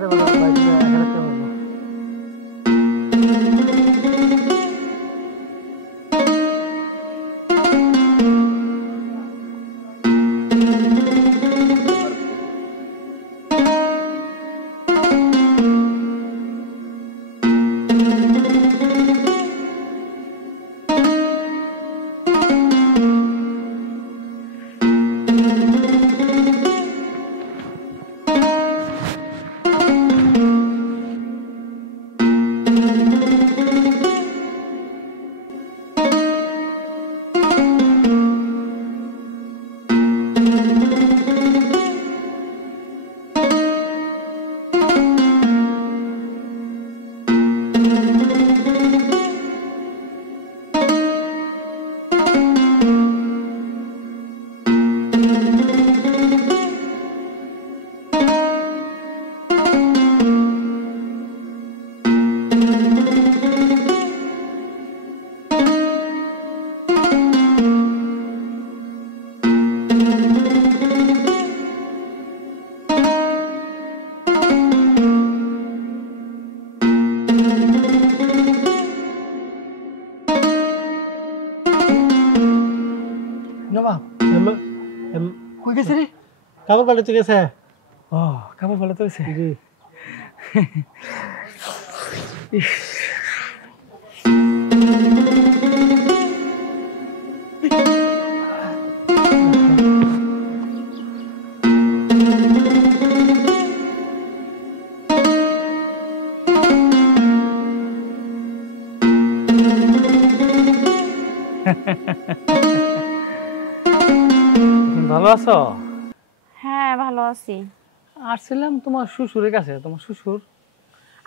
বাদে বাদে বাইরে একা রাখতে পারবো। কই গেছে রে? কাপড় পাল্টাতে গেছে। ও কাপড় পাল্টাতে গেছে? জি। ভালো আছো? হ্যাঁ ভালো আছি। আসছিলাম তোমার শ্বশুরের কাছে। তোমার শ্বশুর?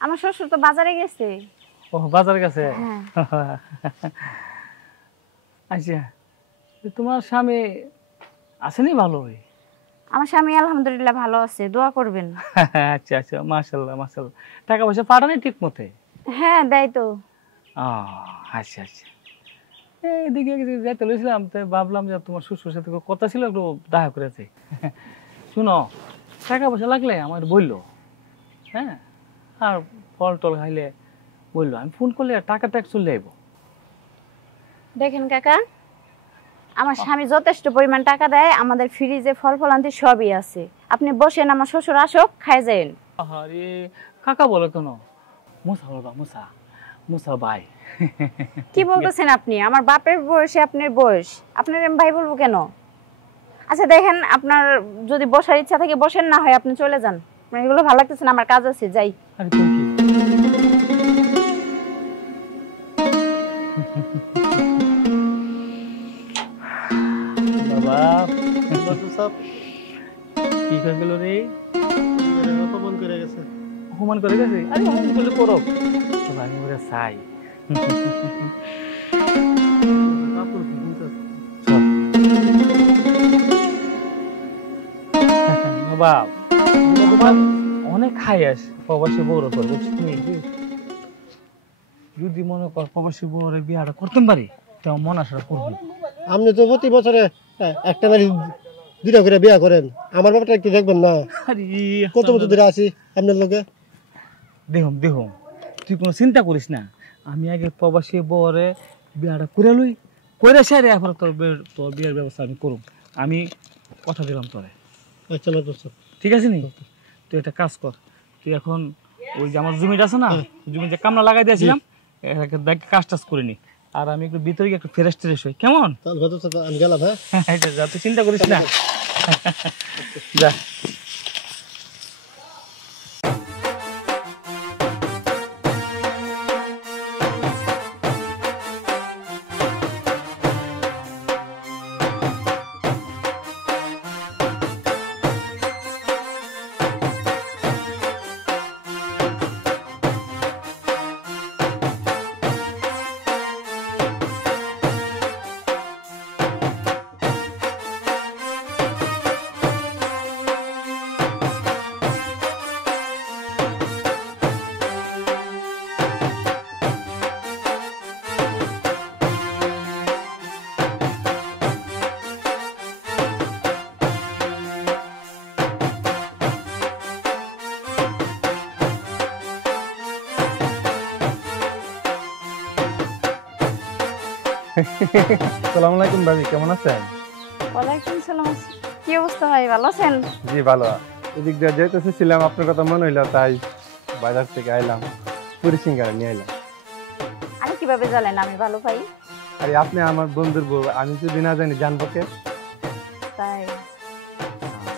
আমার শ্বশুর তো বাজারে গেছে। ও বাজার কাছে। হ্যাঁ। আচ্ছা, তোমার স্বামী আসেনি ভালোই? আমার স্বামী আলহামদুলিল্লাহ ভালো আছে, দোয়া করবেন। আচ্ছা আচ্ছা, মাশাআল্লাহ মাশাআল্লাহ। টাকা পয়সা পাঠানি ঠিক মতে? হ্যাঁ দেয় তো। আচ্ছা আচ্ছা। এইদিকে যাইতে লইছিলাম, তাই ভাবলাম যে তোমার শ্বশুরের সাথে কথা ছিল, একটু দেখা করেছে। শুনো, টাকা পয়সা লাগলে আমার বললো, হ্যাঁ, আর ফল টল খাইলে বললো, আমি ফোন করলে টাকা ট্যাক্স চলে যাইব। দেখেন কাকা, আমার স্বামী যথেষ্ট পরিমাণ টাকা দেয়, আমাদের ফ্রিজে ফল ফলান্তি সবই আছে। আপনি বসেন, আমার শ্বশুর আসুক, খাই যাইন। আরে কাকা বলো কেন? মুসা বলবা, মুসা মুসা ভাই। কি বলতেছেন আপনি? আমার বাপের বয়সে আপনার বয়স, আপনার আমি ভাই বলবো কেন? আচ্ছা দেখেন, আপনার যদি বসার ইচ্ছা থাকে বসেন, না হয় আপনি চলে যান। আপনার এগুলো ভালো লাগতেছে না, আমার কাজ আছে, যাই। আরে তুই কি? বাবা সব কি হয়ে গেল রে? অপমান করে গেছে। অপমান করে গেছে? আরে অপমান করলে করো, তবে আমি ওরা চাই। কাপড় কিনতে বাবা তোমার অনেক খাই আস প্রবাসী বউর উপর, বুঝছিস তুমি? যদি মনে কর প্রবাসী বউরে বিয়াটা করতে পারি, তো মন আশা করবি। আপনি তো প্রতি বছরে একটা নারী দুইটা করে বিয়া করেন, আমার ব্যাপারটা একটু দেখবেন না? আরে কত বছর ধরে আছি আপনার লোকে। দেখুন দেখুন, তুই কোনো চিন্তা করিস না, আমি আগে প্রবাসী বউরে বিয়াটা করে লই, করে সেরে এখন তোর বিয়ের ব্যবস্থা আমি করুম। আমি কথা দিলাম তোরে, আচ্ছা দোস্ত, ঠিক আছে নি? তুই একটা কাজ কর, তুই এখন ওই যে আমার জমিটা আছে না, জমি যে কামলা লাগাই দিয়েছিলাম, দেখ কাজ টাজ করে নি, আর আমি একটু ভিতরে গিয়ে একটু ফ্রেশ ট্রেশ হই, কেমন? তাহলে দোস্ত আমি গেলাম। হ্যাঁ যা, তুই চিন্তা করিস না, যা। আসসালামু আলাইকুম ভাবি, কেমন আছেন? ওয়ালাইকুম সালাম। কি অবস্থা ভাই, ভালো আছেন? জি ভালো। এদিক দিয়ে যেতেছিলাম, আপনার কথা মনে হইলো তাই বাজার থেকে আইলাম, পুরি সিঙ্গারা নিয়ে আইলাম। আমি কিভাবে জানেন আমি ভালো ভাই? আরে আপনি আমার বন্ধুর বউ, আমি যদি না জানি জানবো কে? তাই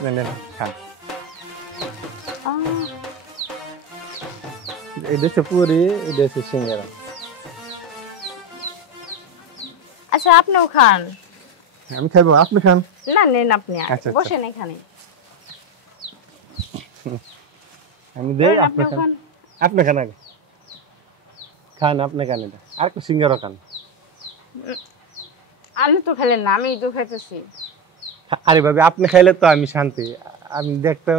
নেন খান। আহ, এই দেশে পুরি, এই দেশে সিঙ্গারা। আচ্ছা আপনিও খান। আমি খাইবো, আপনি খান। না নেন আপনি, আচ্ছা। বসেন এখানে। আমি দেই, আপনি আপনিও খান। খান। আপনি খান আগে, খান আপনি খান। এটা আর একটু সিঙ্গারা খান। আপনি তো খেলেন না, আমি তো খাইতেছি। আরে ভাবি আপনি খাইলে তো আমি শান্তি। আমি দেখতে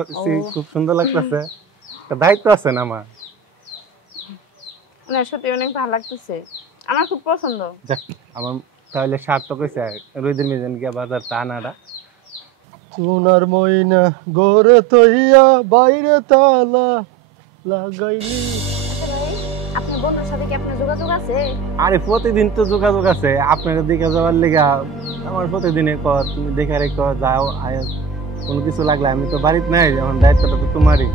খুব সুন্দর লাগতেছে, একটা দায়িত্ব আছে না আমার। না সত্যি অনেক ভালো লাগতেছে, আমার খুব পছন্দ। যাক, আমার তাহলে সার্থক হয়েছে। রোদের মেজান গিয়া বাজার টানাটা। সোনার ময়না গোরে তৈয়া বাইরে তালা লাগাইলি। আচ্ছা ভাই, আপনার বন্ধুর সাথে কি আপনার যোগাযোগ আছে? আরে প্রতিদিন তো যোগাযোগ আছে, আপনাকে দেখে যাওয়ার লেগা আমার প্রতিদিনে তুমি দেখে রেখো, যাও আয়, কোনো কিছু লাগলে আমি তো বাড়িতে নাই, এখন দায়িত্বটা তো তোমারই।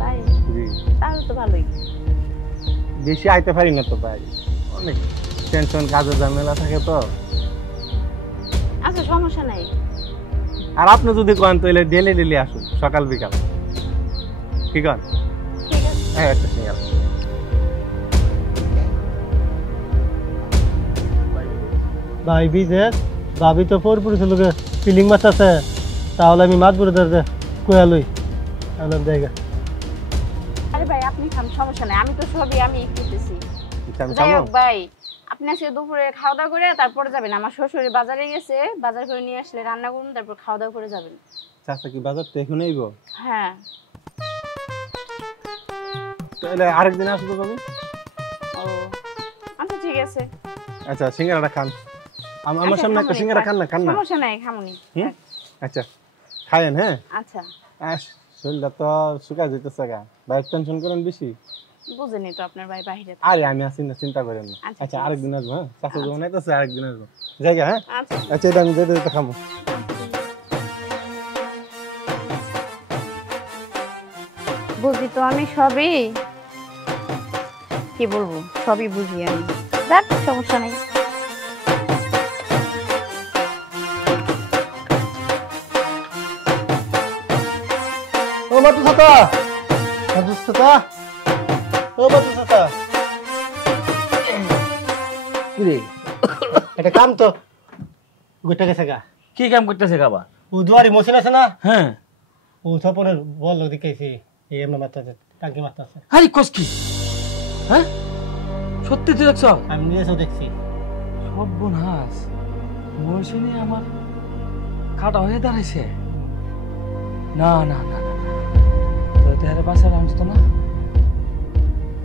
তাই? জি। তাহলে তো ভালোই। বেশি আইতে পারি না তো ভাই, অনেক টেনশন, কাজের ঝামেলা থাকে তো। আচ্ছা সমস্যা নাই। আর আপনি যদি করেন তাহলে ডেলি ডেলি আসুন, সকাল বিকাল। ঠিক আছে? ঠিক আছে। হ্যাঁ, একটা সিঙ্গারা। ভাই বিজে ভাবি তো পরপুরেছে লোকে ফিলিং মাছ আছে, তাহলে আমি মাছ পরে ধরে কুয়া লই তাহলে জায়গা। আরে ভাই আপনি খান, সমস্যা নাই, আমি তো সবই আমি করতেছি। আমি যাই খাবো? হোক ভাই, আপনি আজকে দুপুরে খাওয়া দাওয়া করে তারপরে যাবেন। আমার শ্বশুর বাজারে গেছে, বাজার করে নিয়ে আসলে রান্না করুন, তারপর খাওয়া দাওয়া করে যাবেন। চাচা কি বাজার তো এখন আইব? হ্যাঁ। তাহলে আরেকদিন আসবো কবে? ও আচ্ছা ঠিক আছে। আচ্ছা, সিঙ্গারাটা খান। আমার আচ্ছা, সামনে একটা খামুনি, সিঙ্গারা খান না, খান না। সমস্যা নাই, খামুনি। হুম? আচ্ছা খায়েন। হ্যাঁ, আচ্ছা শরীরটা তো শুকা যেতেছে গা, বাইক টেনশন করেন বেশি। বুঝেনি তো আপনার ভাই বাইরে। আরে আমি আছি না, চিন্তা করেন না। আচ্ছা, আচ্ছা ঠিক আরেকদিন আসবো। হ্যাঁ, চাচা যখন আইতেছে আরেকদিন আসবো। জায়গা। হ্যাঁ, আচ্ছা আচ্ছা, এটা আমি যেতে যেতে খাবো। বুঝি তো আমি সবই, কি বলবো, সবই বুঝি আমি। দেখ সমস্যা নাই। ও বাতু ছাতা, বাতু ছাতা, ও বাতু ছাতা। কি রে, এটা কাম তো গোটা গেছে গা। কি কাম করতেছে খাবার? ও দুয়ারি মশিন আছে না, হ্যাঁ। ও সপনের বল দেখাইছি, এই এমনি মারতেছে, টাঙ্কি মারতেছে। আরে কস কি? হ্যাঁ সত্যি তুই দেখছ? আমি নিজেও দেখছি। সর্বনাশ, মৌসুমী আমার কাটা হয়ে দাঁড়াইছে। না না না না, তোর দেহারে বাঁচার আনছ তো না।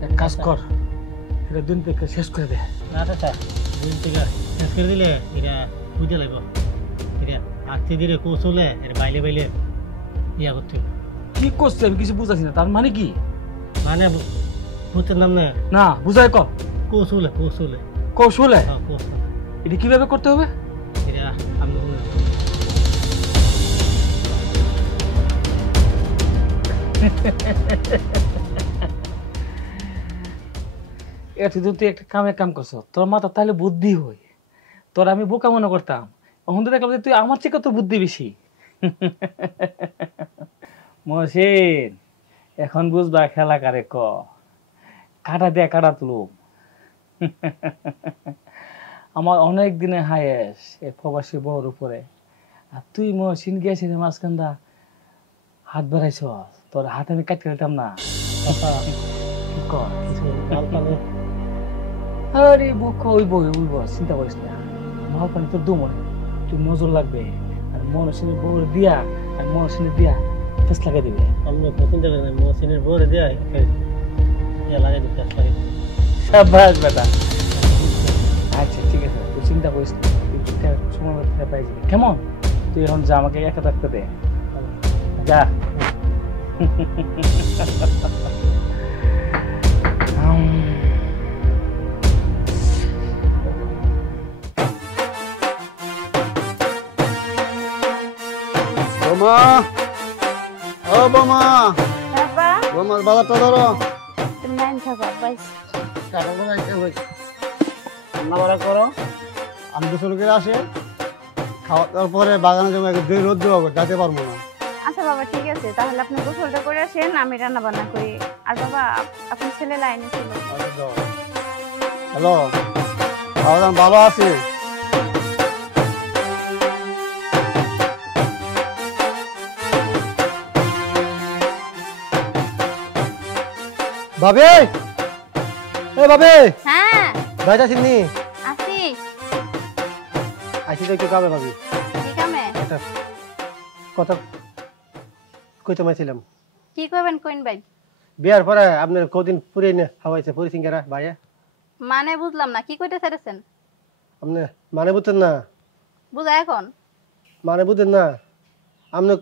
এক কাজ কর, এটা দিন থেকে শেষ করে দে। না চাচা, দুই থেকে শেষ করে দিলে এটা বুঝতে লাগবে। এটা আস্তে ধীরে কৌশলে এর বাইলে বাইলে ইয়া করতে হবে। কি করছে আমি কিছু বুঝাচ্ছি না, তার মানে কি? মানে ভূতের নাম না, না বুঝাই কর। কৌশলে কৌশলে কৌশলে? হ্যাঁ কৌশল। এটা কিভাবে করতে হবে? এটা আমি এটা তো তুই একটা কাম করছ, তোর মাথা তাহলে বুদ্ধি হই। তোর আমি বোকা মনে করতাম, এখন তো দেখলাম যে তুই আমার চেয়ে কত বুদ্ধি বেশি। মহসিন, এখন বুঝবা খেলা কারে ক, কাটা দিয়ে কাটা তুলুম। আমার অনেক দিনে হায়েস এই প্রবাসী বউর উপরে, আর তুই মহসিন গিয়েছিস মাঝখানটা হাত বাড়াইছ, তোর হাত আমি কাটতে দিতাম না। কি কর কিছু আরে বুক ওইব ওইব, চিন্তা করিস না। মাল পানি তোর দুমনে তুই নজর লাগবে, আর মহসিনের বউর দিয়া আর মহসিনের দিয়া ফেস লাগাই দিবে। আমরা চিন্তা করি না, মহসিনের বরে দেয় ইয়া লাগাই দিতে পারি। সাবাস বেটা। আচ্ছা ঠিক আছে, তুই চিন্তা করিস না, তুই সময় মতো পাই যাবি। কেমন? তুই এখন যা, আমাকে একটা থাকতে দে, যা। বোমা ও বোমা বাবা বোমার বাবাটা ধরো তুমি লাইন থাকো বাইস রান্না বাড়া করো আমি গোসল করে আসে খাওয়া দাওয়ার পরে বাগানে জমা দুই রোদ দেবো যাইতে পারবো না। আচ্ছা বাবা ঠিক আছে, তাহলে আপনি গোসলটা করে আসেন, আমি রান্না বান্না করি। আর বাবা আপনার ছেলে লাইনে ছিল। হ্যালো খাওয়া দাওয়া ভালো আছে? ভাবি এ ভাবি হ্যাঁ ভাইটা চিনি আসি। আইসি তো একটু কামে ভাবি ঠিক আছে, একটা কথা কইতে মাইছিলাম। কি করবেন কোন ভাই? বিয়ার পরে আপনার কদিন পুরে নে হাওয়াইছে পুরি সিঙ্গারা ভাইয়া মানে বুঝলাম না, কি কইতে চাইছেন? আপনি মানে বুঝতেন না? বুঝা এখন মানে বুঝতেন না আপনি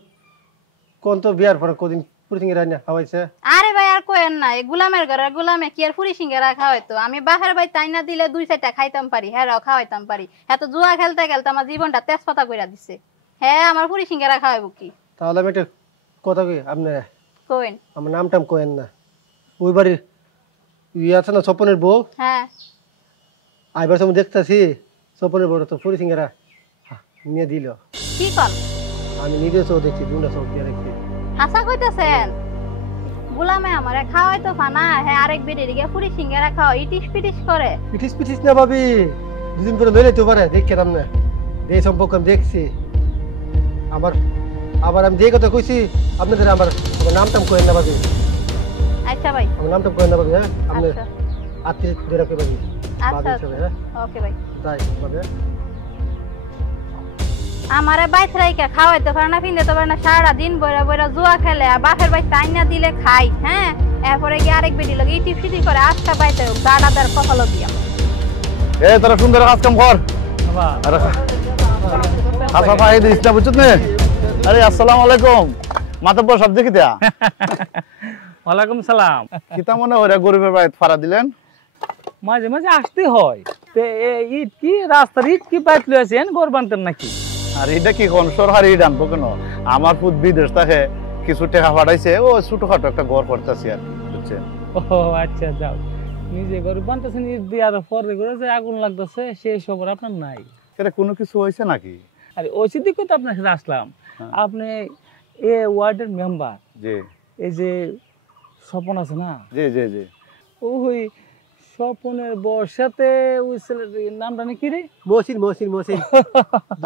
কোন তো বিয়ার পরে কদিন পুরি সিঙ্গারা নে হাওয়াইছে? আরে ভাই আর কোয়েন না, এই গুলামের ঘরের গুলামে কি আর ফুরি সিঙ্গারা খাওয়াইতো? আমি বাহার ভাই তাই না দিলে 2-4টা খাইতাম পারি, হ্যাঁ খাওয়াইতাম পারি। হ্যাঁ তো জুয়া খেলতে খেলতে আমার জীবনটা তেজপাতা কইরা দিছে। হ্যাঁ আমার ফুরি সিঙ্গারা খাওয়াইবো কি? তাহলে আমি একটা কথা কই আপনি কোয়েন আমার নামটাম কোয়েন না। ওই বাড়ির ইয়ে আছে না স্বপনের বউ, হ্যাঁ আইবার সময় দেখতেছি স্বপনের বউ তো পুরি সিঙ্গারা নিয়ে দিল। কি কল? আমি নিজে চোখ দেখছি, দুটা চোখ দিয়ে দেখছি। হাসা কইতেছেন? গুলামে আমারে খাওয়াইতো ফানা, হ্যাঁ আরেক বেডে গিয়ে ফুরি সিঙ্গারা খাওয়া ইটিস পিটিস করে। পিঠিস পিঠিস না ভাবি, দুদিন পরে লইলে তো পারে দেখছিলাম না, এই সম্পর্ক আমি দেখছি। আবার আমি যে কথা কইছি আপনাদের আমার নামটাম কোয়েন না ভাবি, আচ্ছা ভাই আমার নামটাম কোয়েন না ভাবি। হ্যাঁ আপনার আচ্ছা আত্মীয় ধরে রাখবে ভাবি। আচ্ছা হ্যাঁ ওকে ভাই। তাই ভাবি আমারে বাইক রাইকা খাওয়াইতে পারে না, পিনতে পারে না, সারা দিন বইরা বইরা জুয়া খেলে, আর বাপের ভাই তাই না দিলে খাই। হ্যাঁ এরপরে গিয়ে আরেক বেডি লগে ইটি ফিটি করে আজকা বাইতে দাদাদার কপালও দিয়া। এ তোরা সুন্দর কাজ কাম কর। বাবা আরে আচ্ছা ভাই দিস না বুঝছ না? আরে আসসালামু আলাইকুম মাতব্বর সব দেখি দেয়া ওয়ালাইকুম সালাম। কিতা মনে হয় গরিবের বাড়িতে ফাড়া দিলেন? মাঝে মাঝে আসতে হয়। তে ইট কি রাস্তার ইট কি বাইক লয়ে আছেন ঘর বানতেন নাকি? আর এটা কি কোন সরকারি ডানবো কেন? আমার পুত বিদেশ থেকে কিছু টাকা পাঠাইছে, ও ছোটখাটো একটা ঘর করতেছি আর কি বুঝছেন? ও আচ্ছা যাও, নিজে ঘর বানতেছেন ইট দিয়ে, আর পরে করে যে আগুন লাগতেছে সেই খবর আপনার নাই? এটা কোনো কিছু হয়েছে নাকি? আরে ওই সিদ্দিক তো আপনার সাথে আসলাম। আপনি এ ওয়ার্ডের মেম্বার, জি এই যে স্বপন আছে না, জি জি জি ওই স্বপনের বউর সাথে ওই ছেলের নামটা নাকি রে? মহসিন মহসিন মহসিন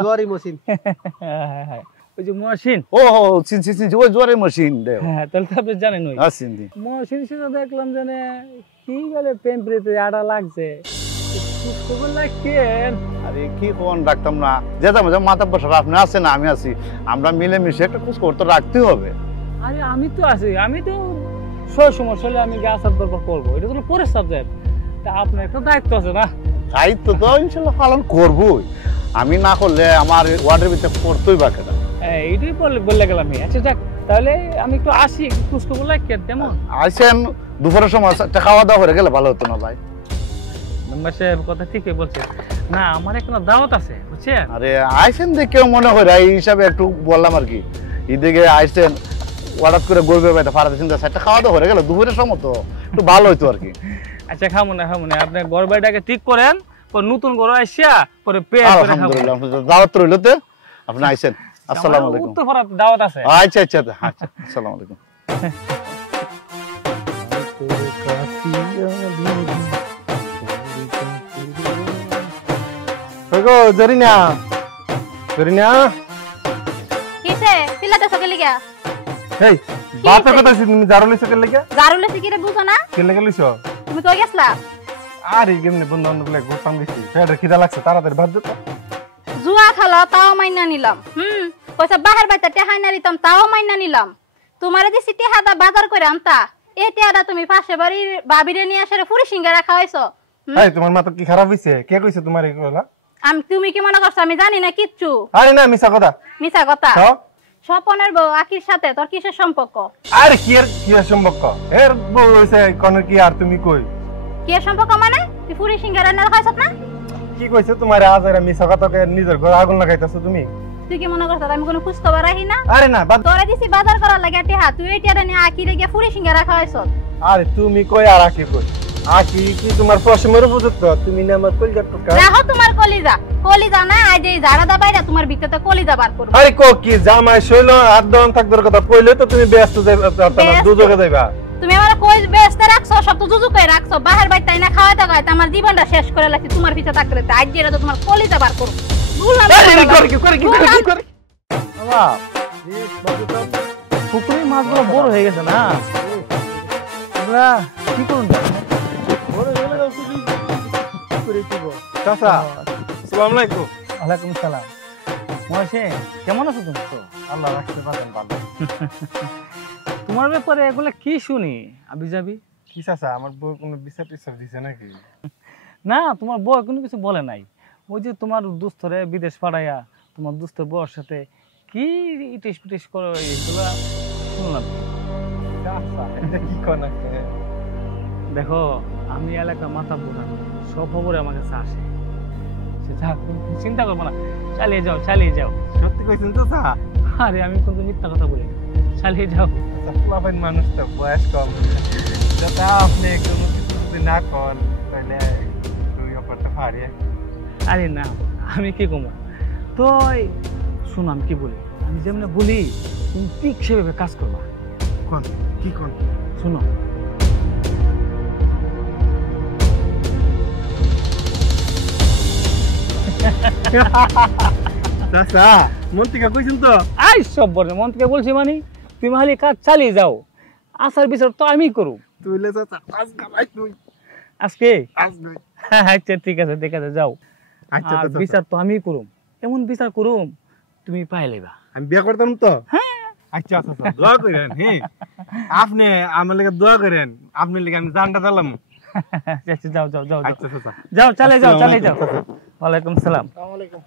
জোয়ারি মহসিন। ওই যে মহসিন। ও চিন চিন চিন ওই জোরে মেশিন দে। হ্যাঁ তাহলে তো আপনি জানেন ওই আসিন দি মহসিন সাথে দেখলাম জানে কি বলে পেম্পরিতে আড়া লাগছে। আরে কি কোন রাখতাম না, যেতাম যে মাথা বসার আপনি আছেন আমি আছি, আমরা মিলে মিশে একটা খোঁজ করতে রাখতে হবে। আরে আমি তো আছি, আমি তো সব সমস্যা হলে আমি গাছের দরকার করবো, এটা তো পরের সাবজেক্ট। তা আপনার একটা দায়িত্ব আছে না? দায়িত্ব তো ইনশাল্লাহ পালন করবোই, আমি না করলে আমার ওয়ার্ডের ভিতরে পড়তেই বাকি না। এইটাই বললে গেলাম। আচ্ছা যাক, তাহলে আমি একটু আসি, একটু খোঁজ খবর লাগে কেমন? আইসেন দুপুরের সময় একটা খাওয়া দাওয়া করে গেলে ভালো হতো না ভাই? মেম্বার সাহেব কথা ঠিকই বলছে। না আমার একটা দাওয়াত আছে বুঝছেন। আরে আইসেন দেখেও মনে হয় এই হিসাবে একটু বললাম আর কি, এদিকে আইসেন হঠাৎ করে গরিবের বাড়িতে ফাড়া দিচ্ছেন, একটা খাওয়া দাওয়া করে গেলে দুপুরের সময় তো একটু ভালো হইতো আর কি। আচ্ছা খামো না আপনি ঘর বাড়িটাকে ঠিক করেন, পরে নতুন ঘর আসিয়া পরে পেয়ে আলহামদুলিল্লাহ দাওয়াত রইল তো, আপনি আইসেন। আসসালামু আলাইকুম। উত্তর পাড়ার দাওয়াত আছে। আচ্ছা আচ্ছা আচ্ছা আসসালামু আলাইকুম। জরিনা জরিনা কিসে চিল্লাতে সকে লিগা? এই বাপের কথা তুমি জারু লইছো কেন লাগা? জারু লইছি কি রে বুঝো না? কেন লাগা লইছো? তুমি কই গেছলা? আরে কেমনে বন্ধু বান্ধব লাগে গোসাম গেছি, পেটের খিদা লাগছে, তাড়াতাড়ি ভাত দে তো। জুয়া খেলা তাও মাইনা নিলাম। পয়সা বাহার বাইতে টেহাই না দিতাম তাও মাইনা নিলাম। তোমারে দিছি টেহাদা বাজার করে আনতা, এই টেহাদা তুমি পাশে বাড়ির ভাবিরে নিয়ে আসে ফুরি সিঙ্গারা খাওয়াইছো। এই তোমার মাথা কি খারাপ হইছে? কে কইছে তোমার এগুলা? আমি তুমি কি মনে করছো আমি জানি না কিচ্ছু? আরে না মিছা কথা। মিছা কথা? তো স্বপনের বউ আকির সাথে তোর কিসের সম্পর্ক? আরে কি এর সম্পর্ক? এর বউ হইছে কোন কি আর তুমি কই? কি এর সম্পর্ক মানে? তুই ফুরি সিঙ্গারা না খাইছত না? কি কইছে তোমার আজ এর মিছা কথা কে নিজের ঘর আগুন লাগাইতাছো তুমি? তুই কি মনে করছ আমি কোনো খোঁজ খবর রাখি না? আরে না বাদ। তোরে দিছি বাজার করার লাগে টিহা, তুই এই টিয়াটা নিয়ে আকি রেগে ফুরি সিঙ্গা রাখা হইছ। আরে তুমি কই আর আকি কই? আকি কি তোমার পশমের উপযুক্ত? তুমি না আমার কলিজার টুকরা। রাখো তোমার কলিজা, কলিজা না আজ এই ঝাড়া বাইরা তোমার ভিতরে কলিজা বার করব। আরে কো কি জামাই শৈল আর দন থাকবার কথা কইলে তো তুমি ব্যস্ত যাইবা, তোমার দুজকে যাইবা। তুমি আমার কই ব্যস্ত রাখছো, সব তো জুজুকে রাখছো, বাহির বাইর তাই না খাওয়াতে খাওয়াতে আমার জীবনটা শেষ করে লাগছি তোমার পিছে থাকতে। আজ যেটা তো তোমার কলিজা বার করব। ভুললাম বাবা পুকুরের মাছগুলো বড় হয়ে গেছে না, এগুলা কি করুন? চাচা আসসালামু আলাইকুম। ওয়ালাইকুম সালাম। মহাশয় কেমন আছো তুমি? তো আল্লাহ রাখতে পারেন ভালো। তোমার ব্যাপারে এগুলা কি শুনি আবি যাবি? কি চাচা আমার বউ কোনো বিচার টিচার দিছে নাকি? না, তোমার বউ কোনো কিছু বলে নাই। ওই যে তোমার দুস্থরে বিদেশ পাঠাইয়া তোমার দুস্থর বউর সাথে কি ইটিস পিটিস করো, এগুলা শুনলাম। চাচা এটা কি কোন? দেখো আমি এলাকার মাথা বোঝা, সব খবরে আমার কাছে আসে। চিন্তা করবো না, চালিয়ে যাও চালিয়ে যাও। সত্যি কইছেন চাচা? আরে আমি কিন্তু মিথ্যা কথা বলি, চালিয়ে যাও। পোলাপাইন মানুষ তো বয়স কম, যাতে আপনি কোনো কিছু যদি না করেন তাহলে তুমি করতে পারি। আরে না, আমি কি কমো তো শোনো, আমি কি বলি, আমি যেমন বলি তুমি ঠিক সেভাবে কাজ করবা। কোন কি কোন? শোনো, চাচা মন্ত্রিকা কইছেন তো? আই সব বলে মন থেকে বলছি, মানে তুমি খালি কাজ চালিয়ে যাও, আসার বিচার তো আমি করু। তুইলে চাচা আজ গাবাই তুই আজকে আজ নই। আচ্ছা ঠিক আছে, ঠিক আছে যাও। আচ্ছা আর তো বিচার তো আমি করুম, এমন বিচার করুম তুমি পাই লেবা। আমি বিয়ে করতাম তো। আচ্ছা চাচা দোয়া করেন। হ্যাঁ আপনি আমার লাগি দোয়া করেন, আপনার লাগি আমি জানটা দিলাম। আচ্ছা যাও যাও যাও আচ্ছা চাচা যাও, চলে যাও চলে যাও। ওয়ালাইকুম সালাম।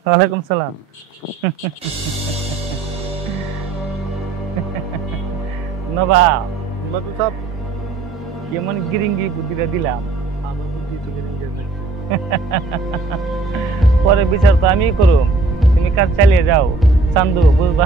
ওয়ালাইকুম সালাম। নবা বাবু সাহেব কেমন গিরিঙ্গি বুদ্ধিটা দিলাম, আমার বুদ্ধি তো গেলেন পরে বিচার তো আমি করুম, তুমি কাজ চালিয়ে যাও। চান্দু বুঝবা?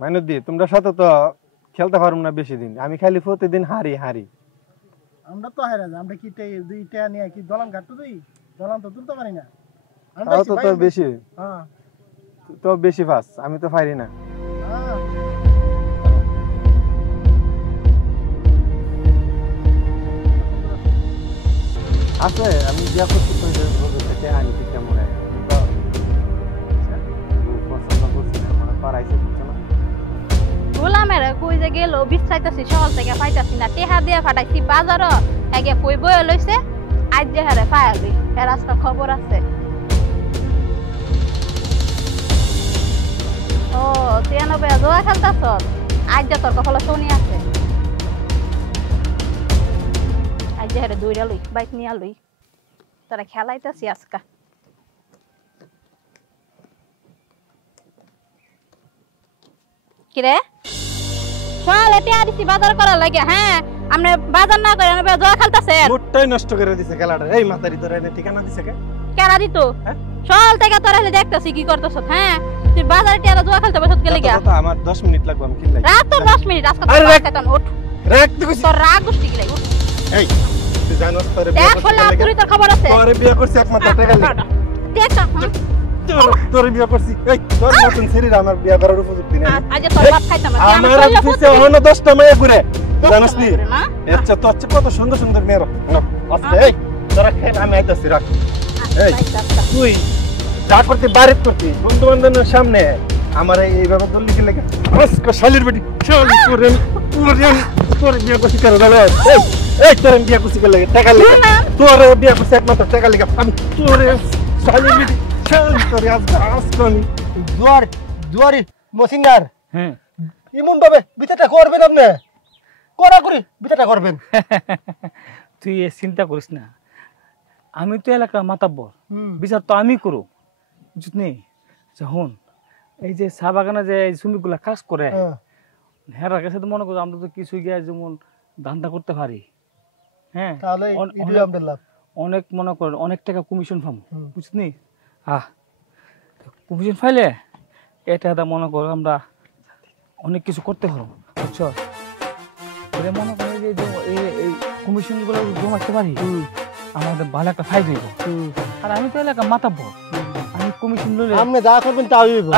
মাইনুদ্দি তোমরা সাথে তো খেলতে পারুম না বেশি দিন, আমি খালি প্রতিদিন হারি হারি। আমরা তো হারা যাই, আমরা কি দুইটা নিয়ে কি দলান ঘাটতে দিই, দলান তো তুলতে পারি না। তাও তো তোর বেশি, হ্যাঁ তো বেশি ফাস, আমি তো পারি না। হ্যাঁ আছে আমি বিয়া করছি তো থেকে আনি ঠিক কেমন পছন্দ করছি না, আমার পারাইছে বুঝছো না। গোলামের কই যে গেল বিছাইতাছি, সকাল থেকে পাইতাছি না, টেহা দিয়ে ফাটাইছি বাজার আগে কই বয়ে লইছে, আজ যে হারে পায়ালি এর আজকে খবর আছে। ও তুই এনে বেয়া জোয়া খেলতাছ, আজ যে তোর কপালে শনি আছে, আজ যে হারে দৌড়া লই বাইক নিয়ে লই, তোরা খেলাইতাছি আজকা। কিরে চল এতে আদিছি বাজার করার লাগে। হ্যাঁ আমরা বাজার না করে আমরা জোয়া খেলতাছে, মুটটাই নষ্ট করে দিছে খেলাটা। এই মাতারি তোরা এনে ঠিকানা দিছে কে? কেরা দিত? চল থেকে তোরা দেখতাছি কি করতেছ। হ্যাঁ তুই বাজারে টিয়ারা জোয়া খেলতে বসত গেলে গিয়া আমার 10 মিনিট লাগবে, আমি খেললাই। রাত তো 10 মিনিট আজকে আরে তো রাখ। খেতাম। উঠ রাখ তো কইছি। তোর রাগ গুষ্টি গিলাই উঠ। এই তুই জানোস তোরে বিয়ে দেখ করতে হলে লাগে। তুই তোর খবর আছে। তোরে বিয়ে করছি একমাত্র টাকা লাগে। দেখ তোরে বিয়ে করছি। এই তোর মতন শরীর আমার বিয়ে করার উপযুক্ত না। আজ তোর বাপ খাইতাম না। আমার অফিসে অন্য 10টা মেয়ে ঘুরে জানোস নি? না আচ্ছা তো হচ্ছে কত সুন্দর সুন্দর মেয়ে আজকে। এই তোরা খেয়ে আমি আইতাছি, রাখ। এই তুই যা করতে বাড়িত করতি বন্ধু বান্ধবের সামনে আমার এইভাবে দল লিখে লেগে আজকে শালির বেটি শালি করে তোর বিয়ে করছি কেন জানো? এই তোর বিয়ে করছি কেন লাগে? টাকা লেগে তোর বিয়ে করছি একমাত্র টাকা লেগে। আমি তোর শালির বেটি তোর আজকে দুয়ারি মসিঙ্গার হ্যাঁ এমন ভাবে বিচারটা করবেন আপনি করা করি বিচারটা করবেন তুই এ চিন্তা করিস না, আমি তো এলাকার মাতাব্বর, বিচার তো আমি করু বুঝলি। যখন এই যে চা বাগানে যে শ্রমিকগুলা কাজ করে হেরার কাছে তো মনে করো আমরা তো কিছু গিয়ে যেমন ধান্দা করতে পারি। হ্যাঁ তাহলে অনেক মনে করেন অনেক টাকা কমিশন পাবো বুঝলি। কমিশন পাইলে এটা মনে করো আমরা অনেক কিছু করতে পারবো বুঝছো। মনে করে যে এই কমিশন গুলো জমাতে পারি আমাদের ভালো একটা ফাইল হইব। আর আমি তো এলাকা মাতাব্বর, আমি কমিশন লইলে আপনি যা করবেন তাই হইব।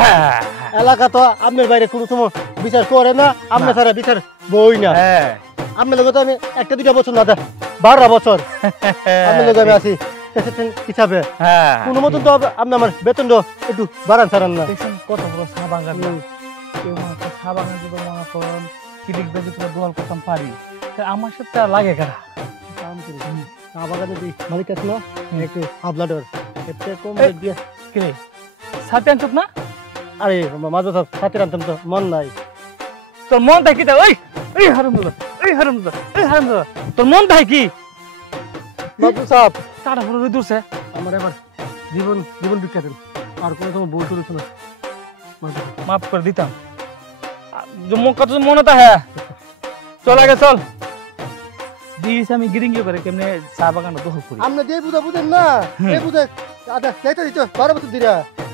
এলাকা তো আপনার বাইরে কোনো সময় বিচার করে না, আপনি ছাড়া বিচার বই না। আপনার লোক তো আমি একটা দুইটা বছর না 12 বছর আপনার লোক আমি আছি হিসাবে কোনো মতন তো আপনি আমার বেতন একটু বাড়ান ছাড়ান না। কত বড় চা বাগান, চা বাগান যদি মনে করেন কিলিক বেজে তোরা দোয়াল করতাম পারি, আমার সাথে লাগে কারা কাম করি চা বাগানে দিই মালিক আছে না একটু হাবলাডর এতে কম দিয়ে কিরে সাথে আনছত না? আরে মাঝে সাথে আনতাম তো মন নাই। তোর মন থাকে কি? ওই হারামজাদা, ওই হারামজাদা, ওই হারামজাদা, তোর মন থাকে কি? মাদু সাহেব তারা বড় দূরছে আমার এবার জীবন ভিক্ষা দেন, আর কোনো সময় বই চলেছে না, মাফ করে দিতাম। কত মনে তা হ্যাঁ চল আগে চল দিস আমি গিরিঙ্গি করে কেমনে চা বাগানটা দখল করি। আপনি যে বুঝা বুঝেন না এই বুঝে আচ্ছা যাইতে দিত 12 বছর দিরা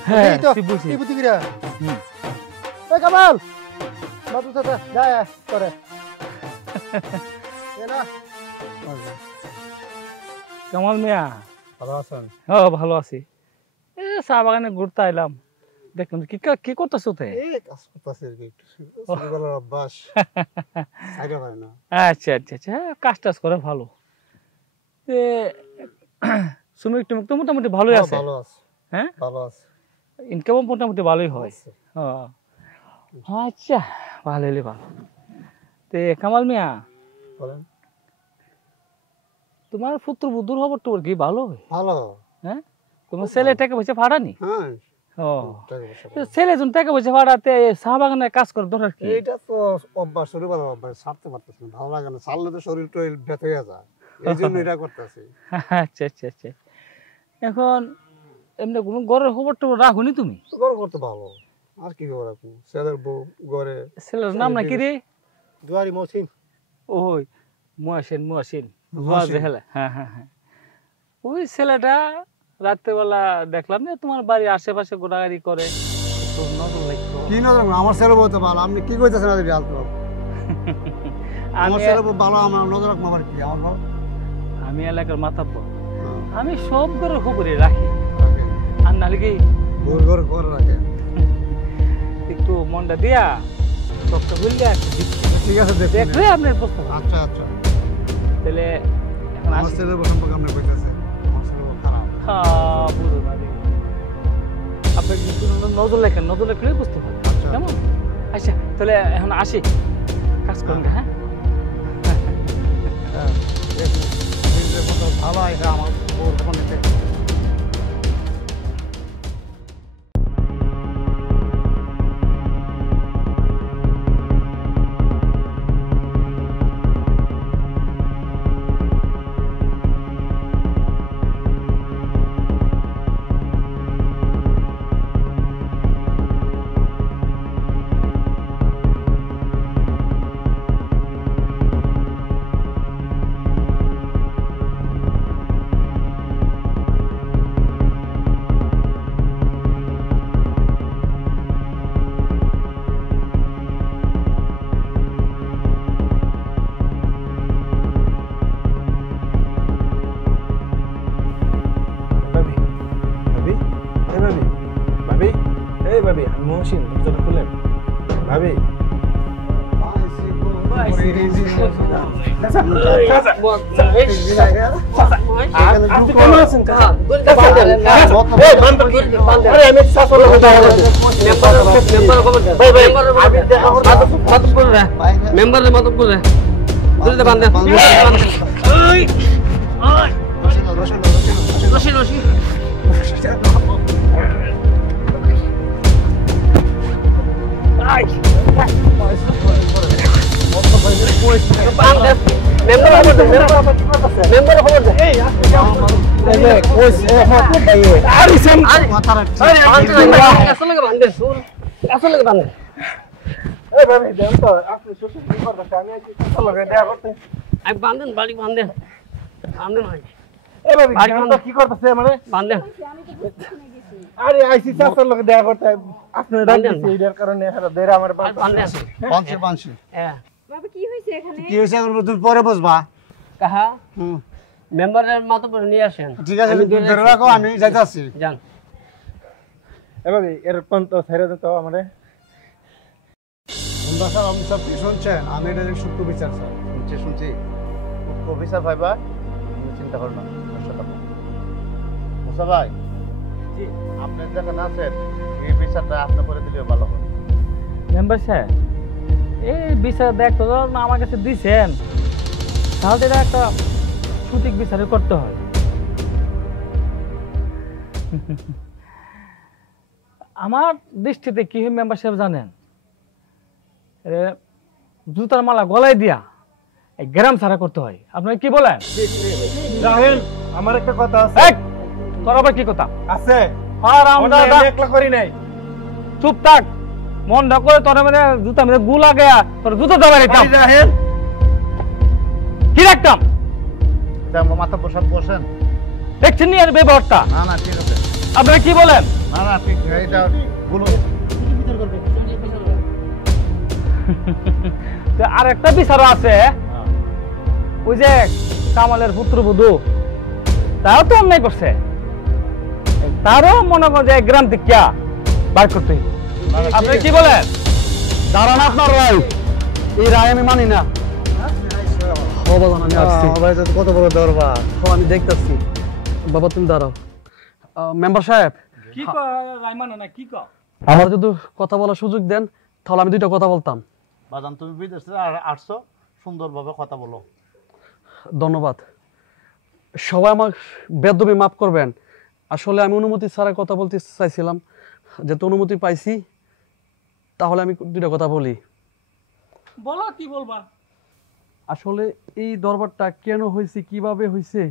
হ্যাঁ তো তুই বুঝি এই বুঝি দিরা এই কামাল মাদু সাথে যায় করে এনা কামাল মিয়া ভালো আছেন? ভালো আছি। এ চা বাগানে ঘুরতে আইলাম, দেখলাম কি করতেছো তে? এই কাজ করতেছে একটু ছোটবেলার অভ্যাস সাইডা হয় না। আচ্ছা আচ্ছা আচ্ছা কাজ টাজ করে ভালো। শ্রমিক টমিক তো মোটামুটি ভালোই আছে। ভালো আছে, হ্যাঁ ভালো আছে, ইনকামও মোটামুটি ভালোই হয়। আচ্ছা ভালো হলে ভালো। কামাল মিয়া বলেন তোমার পুত্র বুদ্ধুর খবর টবর কি ভালো? ভালো। হ্যাঁ তোমার ছেলে টাকা পয়সা ভাড়ানি? হ্যাঁ ছেলে যখন টাকা পয়সা ভাড়াতে চা বাগানে কাজ করে দরকার কি? এইটা তো অভ্যাস, ছোটবেলার অভ্যাস, ছাড়তে পারতেছি না, ভালো লাগে না, ছাড়লে তো শরীর টরীর ব্যথা হয়ে যায়, এই জন্য এটা করতেছি। আচ্ছা আচ্ছা আচ্ছা এখন এমনি কোনো ঘরের খবর টবর রাখুনি তুমি? ঘর করতে ভালো, আর কি খবর রাখবো, ছেলের বউ ঘরে। ছেলের নাম না কি রে? দুয়ারি মহসিন। ওই মুয়াসিন হ্যাঁ হ্যাঁ হ্যাঁ ওই ছেলেটা রাত্রেবেলা দেখলাম যে তোমার বাড়ির আশেপাশে ঘোরাঘুরি করে। তোর নজর লাগতো? কি নজর? আমার ছেলে বলতে ভালো, আপনি কি কইতেছেন? আমার ছেলে ভালো, আমার নজর রাখবো আমার কি? আমার ভালো, আমি এলাকার মাতাব্বর, আমি সব ঘরের খবরই রাখি। আর নাহলে কি ঘর রাখে একটু মনটা দিয়া সবটা বললে ঠিক আছে দেখলে আপনার প্রস্তাব। আচ্ছা আচ্ছা তাহলে এখন আমার ছেলে সম্পর্কে আপনি কইতেছেন আমার ছেলে খারাপ? হ্যাঁ বুঝো না আপনি নজর লেখেন, নজর লেখলেই বুঝতে পারবেন কেমন। আচ্ছা তাহলে এখন আসি, কাজ করুন। হ্যাঁ ভালো হয় আমার ওর ফোনেতে। মহসিন দরজাটা খুলেন ভাবি। করতেছে মেম্বারে খবর দে এই আজকে এই যে কইস এ হত ভাই আরে সেম মাথার আসলে বান্ধে সুর আসলে বান্ধে এই ভাই দেন তো আপনি শ্বশুর কি করতেছে আমি আজকে কত লগে দেখা করতে আমি বান্ধেন বাড়ি বান্ধেন বান্ধেন ভাই এই ভাই তো কি করতেছে মানে বান্ধেন আরে আইসি চাচার লগে দেখা করতে আপনি ডাক দিছে এর কারণে এরা দেরা আমার বান্ধেন পাঁচশো হ্যাঁ বাবা কি হয়েছে এখানে কি হয়েছে এখন তুমি পরে বসবা কাহা মেম্বারের মাতব্বর নিয়ে আসেন ঠিক আছে ধরে রাখো আমি যাইতে আসছি যান এ ভাই এর কোন তো ছেড়ে দে তো আমারে তোমরা স্যার আমি সব কি শুনছেন আমি এটা সূক্ষ্ম বিচার স্যার শুনছি অফিসার ভাইবা তুমি চিন্তা করো না মুসা ভাই জি আপনি যেখানে আছেন এই বিচারটা আপনি করে দিলে ভালো হয় মেম্বার সাহেব এই বিচার দেখতো না আমার কাছে দিছেন তাহলে এটা একটা সঠিক বিচার করতে হয় আমার দৃষ্টিতে কি হয় মেম্বার সাহেব জানেন জুতার মালা গলায় দিয়া এই গ্রাম ছাড়া করতে হয় আপনারা কি বলেন রাহেল আমার একটা কথা আছে তোর আবার কি কথা আছে আর আমরা আমি একলা করি নাই চুপ থাক মন না করে তোর মানে জুতা মেরে গু লাগে তোর জুতো দাবা রাখতাম রাহেল কি রাখতাম আমরা মাথা বসাত বসেন দেখছেন নি আর ব্যবহারটা না না ঠিক আছে আপনারা কি বলেন না না ঠিক এইটা বলুন আর একটা বিচারও আছে ওই যে কামালের পুত্রবধূ তাও তো অন্যায় করছে তারও মনে করেন যে গ্রাম থেকে বার করতে আপনি কি বলেন দাঁড়ান আপনার রায় এই রায় আমি মানি না আমি আসছি কত বড় দরবার আমি দেখতেছি বাবা তুমি দাঁড়াও মেম্বার সাহেব কি রাইমানা না কি কর আমার যদি কথা বলার সুযোগ দেন তাহলে আমি দুইটা কথা বলতাম বাজান তুমি বিদেশে আসছো সুন্দরভাবে কথা বলো ধন্যবাদ সবাই আমার বেদবি মাফ করবেন আসলে আমি অনুমতি ছাড়া কথা বলতে চাইছিলাম যেহেতু অনুমতি পাইছি তাহলে আমি দুইটা কথা বলি বলো কি বলবা আসলে এই দরবারটা কেন হয়েছে কিভাবে হয়েছে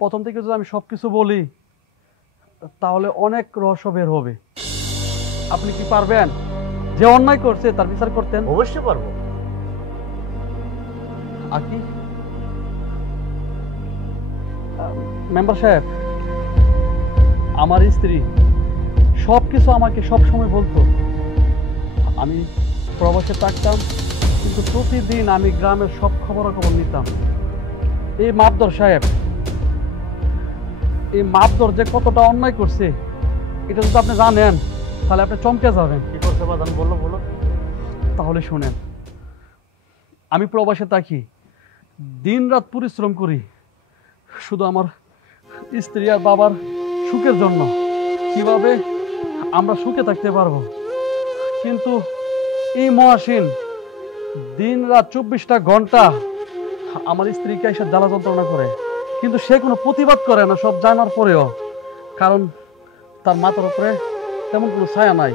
প্রথম থেকে যদি আমি সবকিছু বলি তাহলে অনেক রহস্য বের হবে আপনি কি পারবেন যে অন্যায় করছে তার বিচার করতেন অবশ্যই পারবো আর কি মেম্বার সাহেব আমার স্ত্রী সবকিছু আমাকে সব সময় বলতো আমি প্রবাসে থাকতাম কিন্তু প্রতিদিন আমি গ্রামের সব খবরাখবর নিতাম এই মাপদর সাহেব এই মাপদর যে কতটা অন্যায় করছে এটা যদি আপনি জানেন তাহলে আপনি চমকে যাবেন কি করছে বাজান বলো বলো তাহলে শুনেন আমি প্রবাসে থাকি দিন রাত পরিশ্রম করি শুধু আমার স্ত্রী আর বাবার সুখের জন্য কিভাবে আমরা সুখে থাকতে পারবো কিন্তু এই মহাসীন দিন রাত 24টা ঘন্টা আমার স্ত্রীকে এসে জ্বালা যন্ত্রণা করে কিন্তু সে কোনো প্রতিবাদ করে না সব জানার পরেও কারণ তার মাথার উপরে তেমন কোনো ছায়া নাই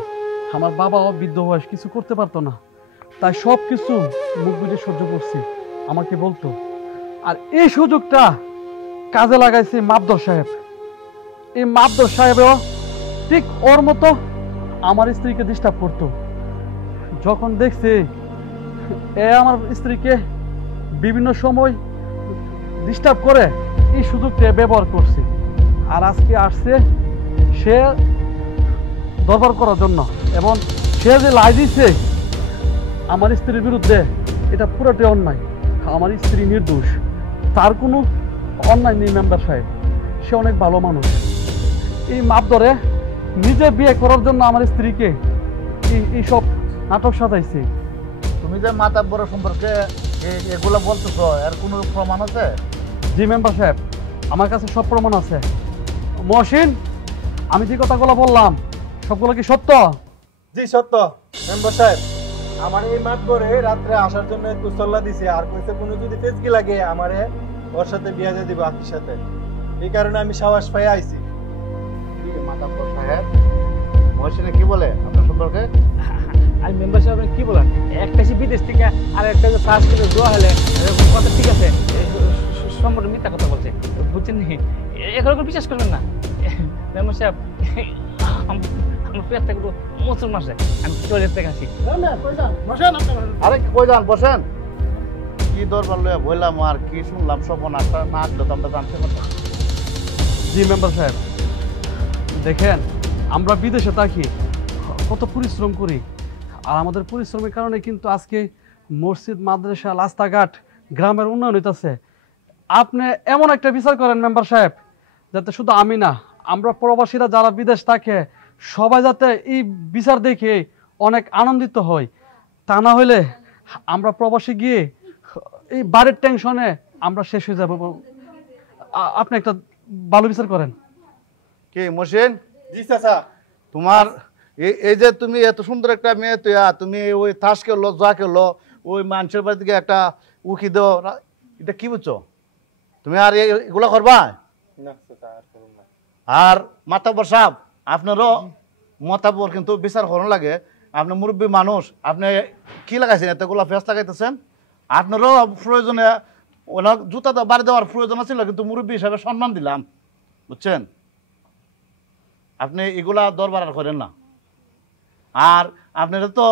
আমার বাবাও বৃদ্ধ বয়স কিছু করতে পারতো না তাই সব কিছু মুখ বুঝে সহ্য করছি আমাকে বলতো আর এই সুযোগটা কাজে লাগাইছে মাপদর সাহেব এই মাপদর সাহেবও ঠিক ওর মতো আমার স্ত্রীকে ডিস্টার্ব করতো যখন দেখছে এ আমার স্ত্রীকে বিভিন্ন সময় ডিস্টার্ব করে এই সুযোগটা ব্যবহার করছে আর আজকে আসছে সে দরবার করার জন্য এবং সে যে লাই দিচ্ছে আমার স্ত্রীর বিরুদ্ধে এটা পুরোটাই অন্যায় আমার স্ত্রী নির্দোষ তার কোনো অন্যায় নেই মেম্বার সাহেব সে অনেক ভালো মানুষ এই মাপ ধরে নিজে বিয়ে করার জন্য আমার স্ত্রীকে এইসব নাটক সাজাইছে তুমি যে মাতা বড় সম্পর্কে এগুলো বলতেছো এর কোনো প্রমাণ আছে জি মেম্বার সাহেব আমার কাছে সব প্রমাণ আছে মহসিন আমি যে কথাগুলো বললাম সবগুলো কি সত্য জি সত্য মেম্বার সাহেব আমার এই মাঠ করে রাত্রে আসার জন্য একটু সল্লা দিছে আর কইছে কোনো যদি ফেসকি লাগে আমারে ওর সাথে বিয়া দিয়ে দিব আকির সাথে এই কারণে আমি সাহস পাই আইছি মাতা সাহেব মহসিনে কি বলে আপনার সম্পর্কে আমি মেম্বার সাহেব কি বলেন একটা সে বিদেশ থেকে আর একটা যে পাস করে দোয়া হলে এরকম কথা ঠিক আছে সম্পূর্ণ মিথ্যা কথা বলছে, বুঝছেন নি? এগুলো কোনো বিশ্বাস করবেন না। মেম্বার সাহেব, আমার পেটটা একটু মোচড় মারছে, আমি টয়লেট থেকে আসি। আরে কই যান, বসেন। কি দরবার লইয়া বললাম আর কি শুনলাম, স্বপন আসা না আসলে তো আমরা জানতে পারতাম। জি মেম্বার সাহেব, দেখেন আমরা বিদেশে থাকি, কত পরিশ্রম করি, আর আমাদের পরিশ্রমের কারণে কিন্তু আজকে মসজিদ, মাদ্রাসা, রাস্তাঘাট, গ্রামের উন্নয়ন হইতেছে। আপনি এমন একটা বিচার করেন মেম্বার সাহেব, যাতে শুধু আমি না, আমরা প্রবাসীরা যারা বিদেশ থাকে সবাই যাতে এই বিচার দেখে অনেক আনন্দিত হই। তা না হইলে আমরা প্রবাসী গিয়ে এই বাড়ির টেনশনে আমরা শেষ হয়ে যাব। আপনি একটা ভালো বিচার করেন। কি মহসিন? জি চাচা। তোমার এই যে তুমি এত সুন্দর একটা মেয়ে, তুমি ওই তাস খেললো, যা খেললো, ওই মানুষের বাড়ি থেকে একটা উকি দাও, এটা কি বুঝছো? তুমি আর এগুলা করবা না চাচা, আর করুন না। আর মাতাব্বর সাহেব, আপনারও মতাব্বর কিন্তু বিচার করানো লাগে। আপনি মুরব্বী মানুষ, আপনি কি লাগাইছেন এতগুলা ফেস লাগাইতেছেন? আপনারও প্রয়োজনে ওনার জুতা বাড়ি দেওয়ার প্রয়োজন ছিল, কিন্তু মুরব্বী হিসাবে সম্মান দিলাম, বুঝছেন? আপনি এগুলা দরবার আর করেন না। আর আপনারা তো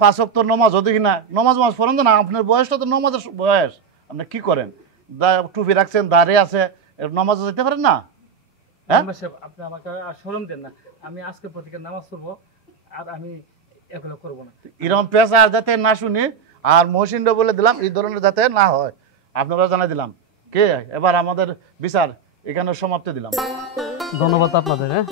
5 ওয়াক্ত নমাজও দেখি না, নমাজ পড়েন না। আপনার বয়সটা তো নমাজের বয়স, আপনি কি করেন? টুপি রাখছেন, দাঁড়িয়ে আছে, নমাজও যেতে পারেন না? হ্যাঁ, মেম্বার সাহেব, আপনি আমাকে আর শরম দেন না। আমি আজকে প্রতিকার নামাজ পড়বো, আর আমি এগুলো করবো না। এরকম পেশা আর যাতে না শুনি, আর মহসিনটা বলে দিলাম এই ধরনের যাতে না হয়, আপনারা জানাই দিলাম। কে এবার আমাদের বিচার এখানে সমাপ্তি দিলাম। ধন্যবাদ আপনাদের। হ্যাঁ।